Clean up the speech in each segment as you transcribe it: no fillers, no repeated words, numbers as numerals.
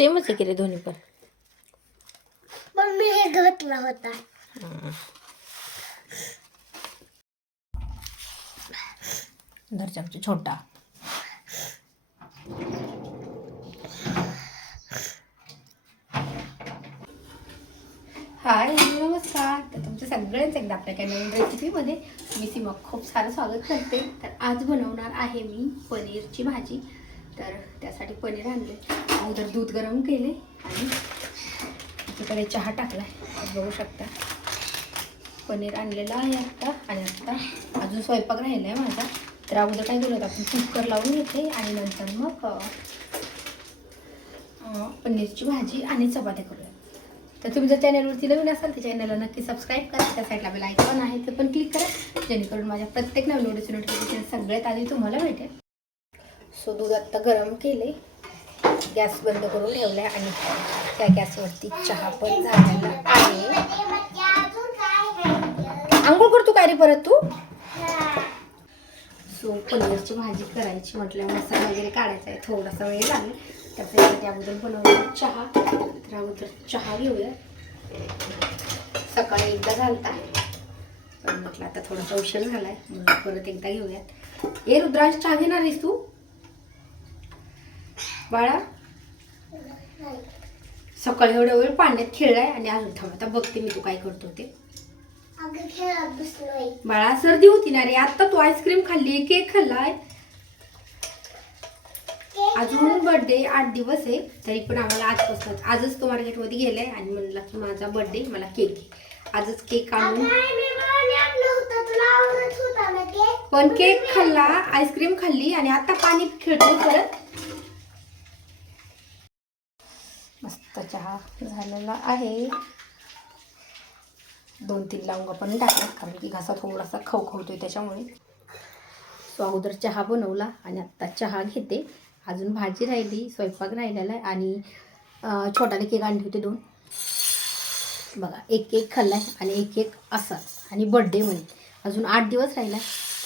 सेमच आहे की रे दोन्ही पण. पण मी हे घातला होता. दर चमचा छोटा. हाय नमस्कार. तर तुमचं सगळ्यांचं एकदा आपल्या काही नवीन रेसिपीमध्ये मी सीमा खूप सारं स्वागत करते. तर आज बनवणार आहे मी पनीरची भाजी. तर त्यासाठी पनीर आणले, अगोदर दूध गरम केले आणि तिकडे चहा टाकला आहे. बघू शकता पनीर आणलेलं आहे आत्ता. आणि आत्ता अजून स्वयंपाक राहिला आहे माझा. तर अगोदर काय केलं होतं आपण कुकर लावून घेते आणि नंतर मग पनीरची भाजी आणि चपात्या करूया. तर तुम्ही जर चॅनलवरती नवीन असाल तर चॅनलला नक्की सबस्क्राईब करा. त्या साईडला बेल आयकॉन आहे ते पण क्लिक करा, जेणेकरून माझ्या प्रत्येक नवीन व्हिडिओची नोटिफिकेशन सगळ्यात आधी तुम्हाला भेटेल. सो दूध आत्ता गरम केले, गॅस बंद करून ठेवला आहे आणि त्या गॅसवरती चहा पण झालेला आहे. आंघोळ करतो काय रे परत तू? सो पनीरची भाजी करायची म्हटलं, मसाला वगैरे काढायचा आहे, थोडासा वेळ लागेल. त्यासाठी अगोदर बनवूया चहा. तर अगोदर चहा घेऊया. सकाळी एकदा घालता पण म्हटलं आता थोडासा उशीर झालाय म्हणून परत एकदा घेऊयात. ए रुद्रांश, चहा घेणार आहेस तू बाळा? सकाळी एवढ्या वेळ पाण्यात खेळलाय आणि अजून थांब, आता बघते मी तू काय करतो ते. बाळा सर्दी होती ना रे, आता तू आईस्क्रीम खाल्ली, केक खाल्लाय. अजून बर्थडे 8 दिवस आहे, तरी पण आम्हाला आजपासून आजच तो मार्केटमध्ये गेलाय आणि म्हणला की माझा बर्थडे, मला केक घे. आजच केक आणून पण केक खाल्ला, आईस्क्रीम खाल्ली आणि आता पाणी खेळतो परत. मस्त चहा झालेला आहे. 2-3 लवंगा पण टाकतात कारण की घसा थोडासा खवखवतोय त्याच्यामुळे. सो अगोदर चहा बनवला आणि आत्ता चहा घेते. अजून भाजी राहिली, स्वयंपाक राहिलेला आहे आणि छोटाले केक आणले होते 2. बघा, एक केक खाल्ला आहे आणि एक केक असाच. आणि बर्थडे म्हणे अजून 8 दिवस राहिला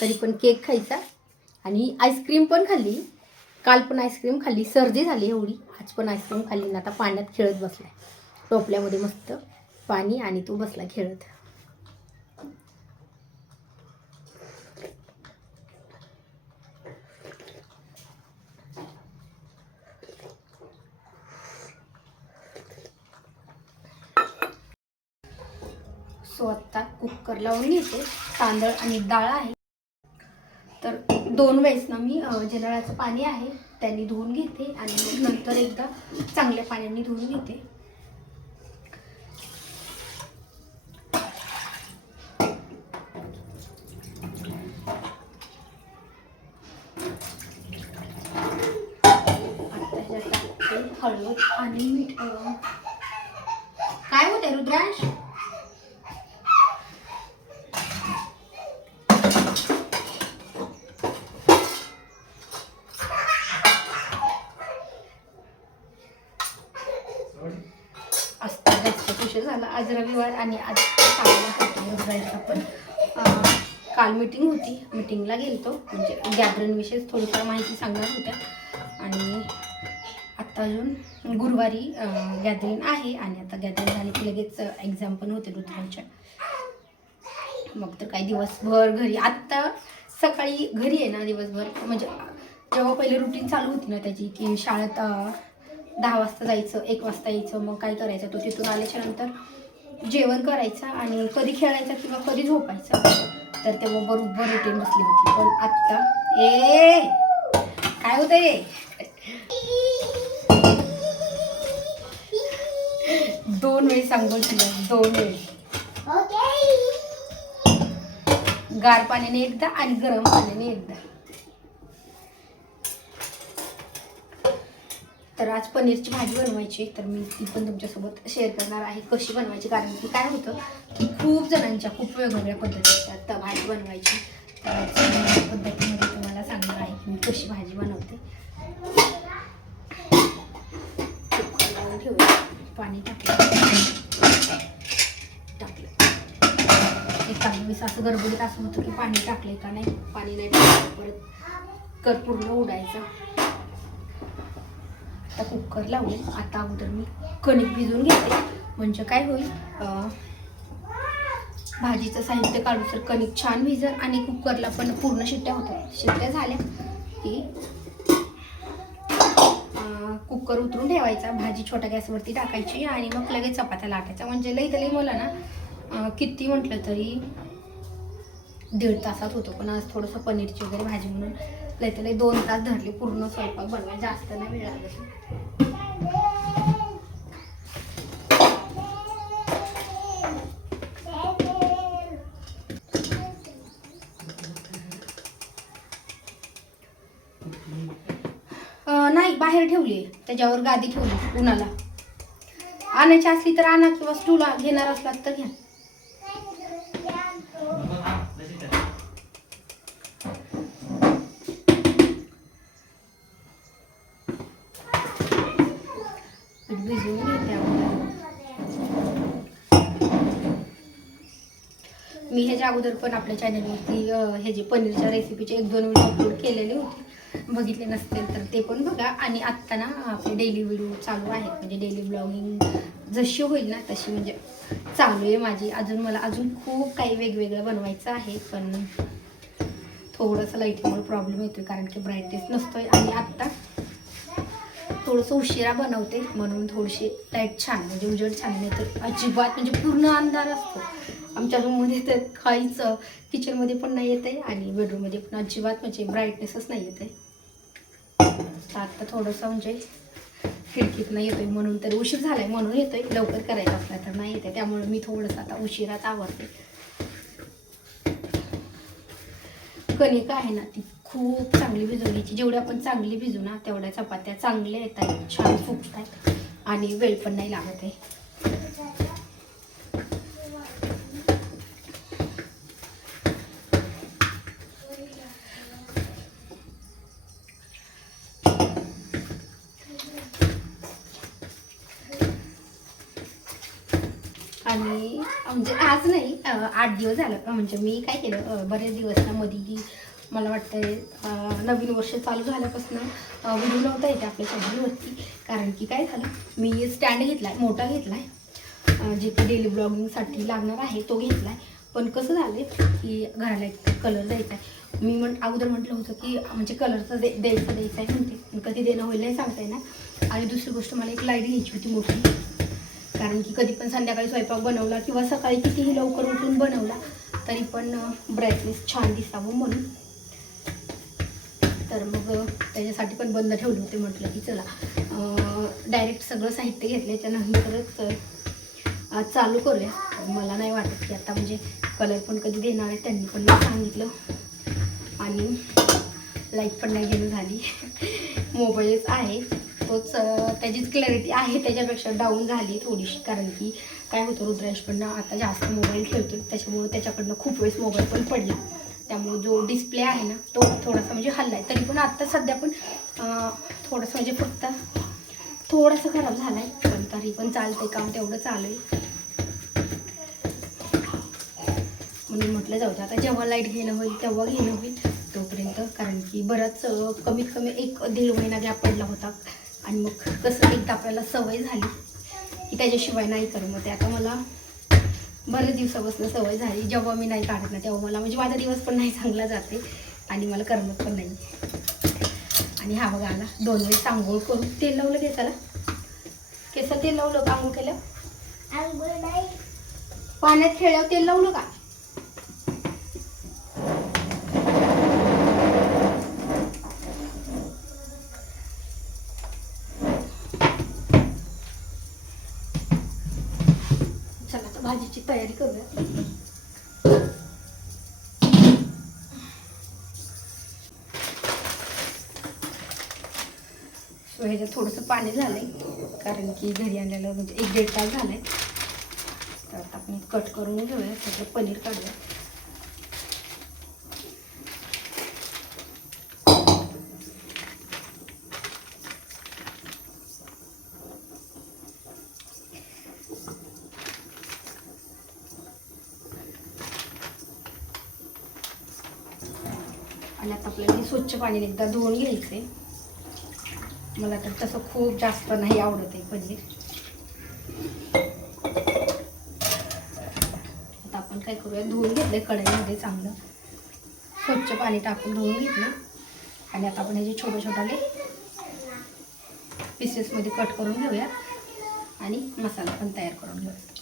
तरी पण केक खायचा. आणि आईस्क्रीम पण खाल्ली, काल पण आईस्क्रीम खाल्ली, सर्दी झाली एवढी. आज पण आईस्क्रीम खाल्ली ना, आता पाण्यात खेळत बसलाय टोपल्यामध्ये मस्त पाणी आणि तो बसला खेळत. सो आत्ता कुकर लावून घेते. तांदळ आणि डाळ आहे, तर 2 वेळेस ना मी जे नळाचं पाणी आहे त्यांनी धुवून घेते आणि नंतर एकदा चांगल्या पाण्याने धुवून घेते. आता ह्याच्यात टाकते हळद आणि मीठ. काय होतंय रुद्रांश? जास्त उशीर झाला, आज रविवार आणि आज रुद्रांशला पण काल मीटिंग होती, मीटिंगला गेलतो. म्हणजे गॅदरिंगविषयी थोडीफार माहिती सांगणार होत्या. आणि आत्ता अजून गुरुवारी गॅदरिंग आहे आणि आता गॅदरिंग झाली की लगेच एक्झाम पण होते रुद्रांच्या. मग तर काही दिवसभर घरी. आत्ता सकाळी घरी आहे ना दिवसभर, म्हणजे जेव्हा पहिले रुटीन चालू होती ना त्याची, की शाळेत 10 वाजता जायचं, 1 वाजता यायचं. मग काय करायचं, तो तिथून आल्याच्या नंतर जेवण करायचं आणि कधी खेळायचं किंवा कधी झोपायचं. तर तेव्हा बरोबर रुटीन बसली होती. पण आत्ता काय होतंय? 2 वेळी सांगून तुला, 2 वेळी. गार पाण्याने एकदा आणि गरम पाण्याने एकदा. तर आज पनीरची भाजी बनवायची, तर मी ती पण तुमच्यासोबत शेअर करणार आहे कशी बनवायची. कारण की काय होतं की खूप जणांच्या खूप वेगवेगळ्या पद्धती असतात भाजी बनवायची. तर पद्धतीमध्ये तुम्हाला सांगणार आहे की मी कशी भाजी बनवते. लावून ठेवूया, पाणी टाकलं. एखाद्या वेळेस असं गडबडीत असं होतं की पाणी टाकले का नाही, पाणी नाही टाकलं परत कर पूर्ण उडायचं. आता कुकर लावले. आता अगोदर मी कणिक भिजवून घेते, म्हणजे काय होईल भाजीचं साहित्य काढू तर कणिक छान भिजल आणि कुकरला पण पूर्ण शिट्ट्या होतात. शिट्ट्या झाल्या की कुकर उतरून ठेवायचा, भाजी छोट्या गॅसवरती टाकायची आणि मग लगेच चपात्या लाटायचा. म्हणजे लई मला ना किती म्हटलं तरी 1.5 तासात होतो. पण आज थोडंसं पनीरची वगैरे भाजी म्हणून लई 2 तास धरले पूर्ण स्वयंपाक बनवायला. जास्त नाही वेळ लागला. नाही, बाहेर ठेवली, त्याच्यावर गादी ठेवली उन्हाला. आणायची असली तर आणा किंवा स्टूल घेणार असला तर घ्या. भिजवून घेते मी. ह्याच्या अगोदर पण आपल्या चॅनलवरती हे जे पनीरच्या रेसिपीचे 1-2 व्हिडिओ अपलोड केलेले होते. बघितले नसतील तर ते पण बघा. आणि आत्ता ना आपले डेली व्हिडिओ चालू आहेत, म्हणजे डेली ब्लॉगिंग जशी होईल ना तशी म्हणजे चालू आहे माझी. मला अजून खूप काही वेगवेगळं बनवायचं आहे, पण थोडंसं लाईटमुळे प्रॉब्लेम येतोय कारण की ब्राईटनेस नसतोय. आणि आत्ता थोडंसं उशिरा बनवते म्हणून थोडीशी लाईट छान, म्हणजे उजेड छान. नाही तर अजिबात म्हणजे पूर्ण अंधार असतो आमच्या रूममध्ये, तर काहीच किचनमध्ये पण नाही येत आहे आणि बेडरूममध्ये पण अजिबात म्हणजे ब्राईटनेसच नाही येत आहे. तर आत्ता थोडंसं म्हणजे खिडकीतनं येतोय म्हणून तर उशीर झालाय म्हणून येतोय. लवकर करायचं असला तर नाही येते, त्यामुळे मी थोडंसं आता उशिराच आवडते. कणिक आहे ना ती खूप चांगली भिजवण्याची. जेवढी आपण चांगली भिजू ना तेवढ्या चपात्या चांगल्या येतात, छान फुगतात आणि वेळ पण नाही लागत आहे. आणि म्हणजे आज नाही 8 दिवस झालं. म्हणजे मी काय केलं बरेच दिवस ना मध्ये, मला वाटतंय नवीन वर्ष चालू झाल्यापासून व्हिडिओ नव्हता येते आपल्या चॅनलवरती. कारण की काय झालं, मी स्टँड घेतला आहे, मोठा घेतला आहे, जे की डेली ब्लॉगिंगसाठी लागणार आहे तो घेतला आहे. पण कसं झालं की घराला एक कलर द्यायचा आहे. मी अगोदर म्हटलं होतं की म्हणजे कलरचं द्यायचं आहे म्हणते, पण कधी देणं होईल नाही सांगता येणार. आणि दुसरी गोष्ट, मला एक लाईट घ्यायची होती मोठी, कारण की कधी पण संध्याकाळी स्वयंपाक बनवला किंवा सकाळी कितीही लवकर उठून बनवला तरी पण ब्राईटनेस छान दिसावं म्हणून. तर मग त्याच्यासाठी पण बंद ठेवले होते. म्हटलं की चला डायरेक्ट सगळं साहित्य घेतलं त्यानंतरच चालू करूया. मला नाही वाटत की आता म्हणजे कलर पण कधी देणार आहे, त्यांनी पण नाही सांगितलं. आणि लाईट पण नाही गेली झाली. मोबाईलच आहे तोच, त्याचीच क्लॅरिटी आहे त्याच्यापेक्षा डाऊन झाली थोडीशी. कारण की काय होतं, रुद्रांश पण आता जास्त मोबाईल खेळतो, त्याच्यामुळे त्याच्याकडनं खूप वेळेस मोबाईल पण पडला. त्यामुळे जो डिस्प्ले आहे ना तो थोडासा म्हणजे हल्ला आहे. तरी पण आत्ता सध्या पण थोडंसं म्हणजे फक्त थोडंसं खराब झालं आहे, पण तरी पण चालतंय, काम तेवढं चालू आहे. म्हणून म्हटलं जाऊ दे, आता जेव्हा लाईट घेणं होईल तेव्हा घेणं होईल तोपर्यंत. कारण की बराच कमीत कमी 1-1.5 महिना गॅप पडला होता. आणि मग कसं एकदा आपल्याला सवय झाली की त्याच्याशिवाय नाही करमत. ते आता मला बरेच दिवसापासून सवय झाली, जेव्हा मी नाही काढत ना तेव्हा मला म्हणजे माझा दिवस पण नाही चांगला जाते आणि मला करमत पण नाही. आणि हा बघा आला 2 वेळेस आंघोळ करून तेल लावलं केसाला. केसाला तेल लावलं का आंघोळ केलं? पाण्यात खेळल्यावर तेल लावलं का? चला आता भाजीची तयारी करूया. ह्याच्यात थोडंसं पाणी झालंय कारण की घरी आणलेलं म्हणजे 1-1.5 तास झालाय. तर आता आपण कट करून घेऊया, त्यातलं पनीर काढूया. आणि आता आपल्याला स्वच्छ पाण्याने एकदा धुवून घ्यायचंय. मला तर तसं खूप जास्त नाही आवडत आहे पनीर. आता आपण काय करूया, धुवून घेतले कढईमध्ये चांगलं, स्वच्छ पाणी टाकून धुवून घेतलं. आणि आता आपण ह्याचे छोटे छोटाले पीसेसमध्ये कट करून घेऊया आणि मसाला पण तयार करून घेऊया.